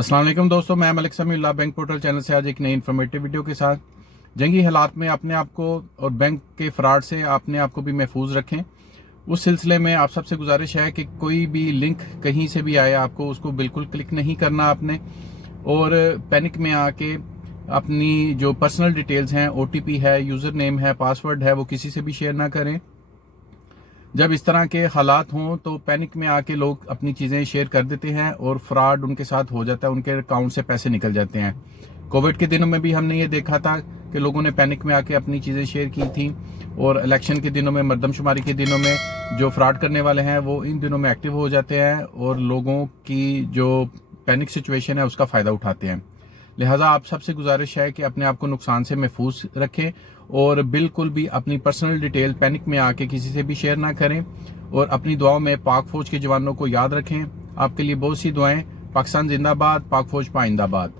अस्सलाम वालेकुम दोस्तों, मैं Malik Samiullah bank portal channel से आज एक नई इन्फॉर्मेटिव वीडियो के साथ। जंगी हालात में अपने आप को और बैंक के फ्रॉड से अपने आप को भी महफूज रखें। उस सिलसिले में आप सबसे गुजारिश है कि कोई भी लिंक कहीं से भी आए आपको उसको बिल्कुल क्लिक नहीं करना आपने, और पैनिक में आके अपनी जो पर्सनल डिटेल्स हैं, OTP है, यूज़र नेम है, पासवर्ड है, वो किसी से भी शेयर ना करें। जब इस तरह के हालात हों तो पैनिक में आके लोग अपनी चीज़ें शेयर कर देते हैं और फ्रॉड उनके साथ हो जाता है, उनके अकाउंट से पैसे निकल जाते हैं। कोविड के दिनों में भी हमने ये देखा था कि लोगों ने पैनिक में आके अपनी चीज़ें शेयर की थी, और इलेक्शन के दिनों में, मरदमशुमारी के दिनों में जो फ्रॉड करने वाले हैं वो इन दिनों में एक्टिव हो जाते हैं और लोगों की जो पैनिक सिचुएशन है उसका फ़ायदा उठाते हैं। लिहाजा आप सबसे गुजारिश है कि अपने आप को नुकसान से महफूज रखें और बिल्कुल भी अपनी पर्सनल डिटेल पैनिक में आके किसी से भी शेयर ना करें, और अपनी दुआओं में पाक फौज के जवानों को याद रखें। आपके लिए बहुत सी दुआएं। पाकिस्तान जिंदाबाद, पाक फौज पाइंदाबाद।